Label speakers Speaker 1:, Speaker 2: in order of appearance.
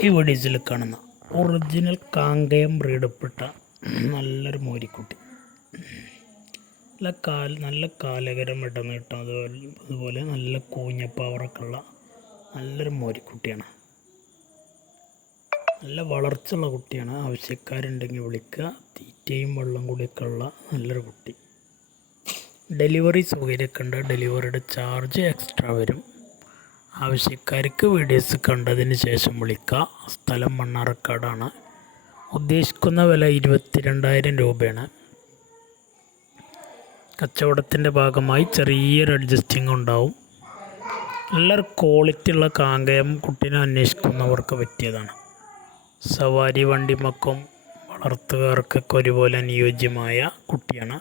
Speaker 1: ഈ വീഡിയോസിൽ കാണുന്ന ഒറിജിനൽ കാങ്കയം ബ്രീഡപ്പെട്ട നല്ലൊരു മോരിക്കുട്ടി. നല്ല കാൽ നല്ല കാലകരം ഇടനീട്ടം അതുപോലെ അതുപോലെ നല്ല കൂഞ്ഞപ്പാവറൊക്കെ ഉള്ള നല്ലൊരു മോരിക്കുട്ടിയാണ്. നല്ല വളർച്ചയുള്ള കുട്ടിയാണ്. ആവശ്യക്കാരുണ്ടെങ്കിൽ വിളിക്കുക. തീറ്റയും വെള്ളം കൂടിയൊക്കെ ഉള്ള നല്ലൊരു കുട്ടി. ഡെലിവറി സൗകര്യമൊക്കെ ഉണ്ട്. ഡെലിവറിയുടെ ചാർജ് എക്സ്ട്രാ വരും. ആവശ്യക്കാർക്ക് വീഡിയോസ് കണ്ടതിന് ശേഷം വിളിക്കുക. സ്ഥലം മണ്ണാർക്കാടാണ്. ഉദ്ദേശിക്കുന്ന വില ഇരുപത്തി രണ്ടായിരം രൂപയാണ്. കച്ചവടത്തിന്റെ ഭാഗമായി ചെറിയൊരു അഡ്ജസ്റ്റിംഗ് ഉണ്ടാവും. നല്ല ക്വാളിറ്റി ഉള്ള കാങ്കയം കുട്ടീനെ അന്വേഷിക്കുന്നവർക്ക് പറ്റിയതാണ്. സവാരി വണ്ടിമക്കും വളർത്തുകാർക്കൊക്കെ ഒരുപോലെ അനുയോജ്യമായ കുട്ടിയാണ്.